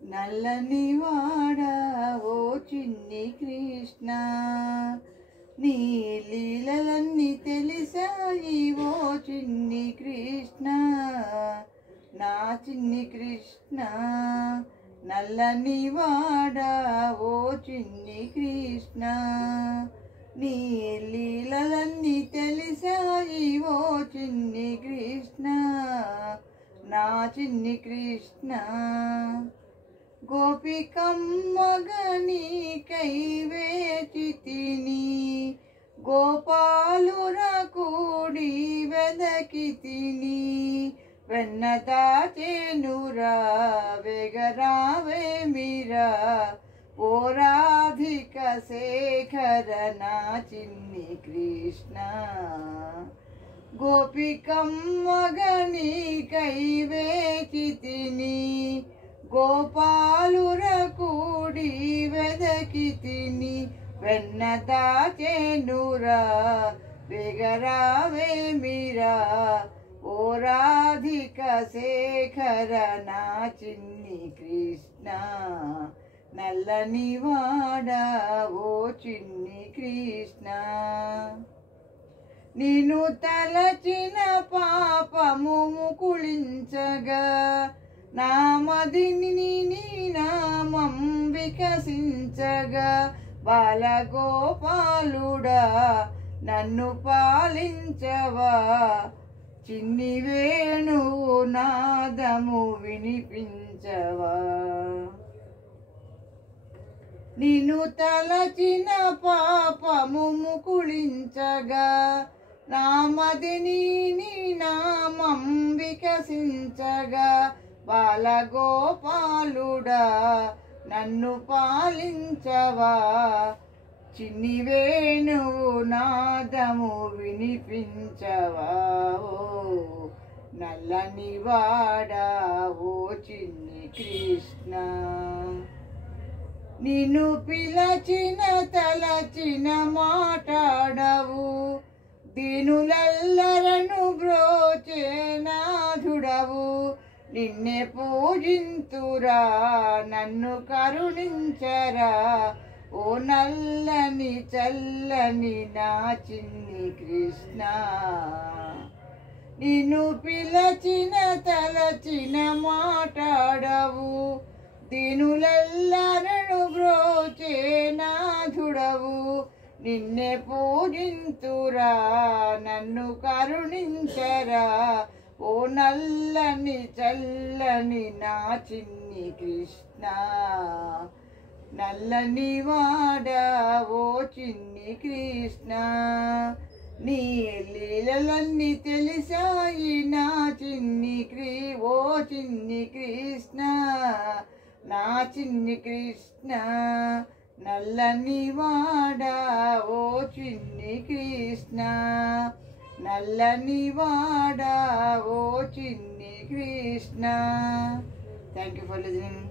నల్లని వాడా ఓ చిన్ని కృష్ణ, నీ లీలలన్నీ తెలిసాయి ఓ చిన్ని కృష్ణ, నా చిన్ని కృష్ణ. నల్లని వాడా ఓ చిన్ని కృష్ణ, నీ లీలలన్నీ తెలిసాయి ఓ చిన్ని కృష్ణ, నా చిన్ని కృష్ణ. గోపికమ్మగని కైవేచితిని, గోపాలుర కూడి వెదకితిని, వెన్న దాచెనురా వెగరావే మీరా, ఓ రాధిక శేఖర నా చిన్ని కృష్ణ. గోపికమ్మగని కైవేచితిని, గోపాలుర కూడి వెదకితిని, వెన్న దాచెనురా వెగరావే మీరా, ఓ రాధిక శేఖర నా చిన్ని కృష్ణ. నల్లని వాడా ఓ చిన్ని కృష్ణ, నిన్ను తలచిన పాపము ముకుళించగా, నామదిని నీ నామం వికసించగా, బాలగోపాలుడా నన్ను పాలించవా, చిన్ని వేణువు నాదము వినిపించవా. నిన్ను తలచిన పాపము ముకుళించగా, నామదిని నీ నామం వికసించగా, బాలగోపాలుడా నన్ను పాలించవా, చిన్ని వేణువు నాదము వినిపించవా. ఓ నల్లని వాడా ఓ చిన్ని కృష్ణ, నిన్ను పిలచిన తలచిన మాటాడవు, దీనులెల్లరను బ్రోచే నాథుడవు, నిన్నే పూజింతురా నన్ను కరుణించరా, ఓ నల్లని చల్లని నా చిన్ని కృష్ణ. నిన్ను పిలచిన తలచిన మాటాడవు, దీనులెల్లరను బ్రోచే నాథుడవు, నిన్నే పూజింతురా నన్ను కరుణించరా, ఓ నల్లని చల్లని నా చిన్ని కృష్ణ. నల్లని వాడా ఓ చిన్ని కృష్ణ, నీ లీలలన్నీ తెలిసాయి నా చిన్ని ఓ చిన్ని కృష్ణ, నా చిన్ని కృష్ణ. నల్లని వాడా ఓ చిన్ని కృష్ణ, నల్లని వాడా ఓ Chinni Krishna. Thank you for listening.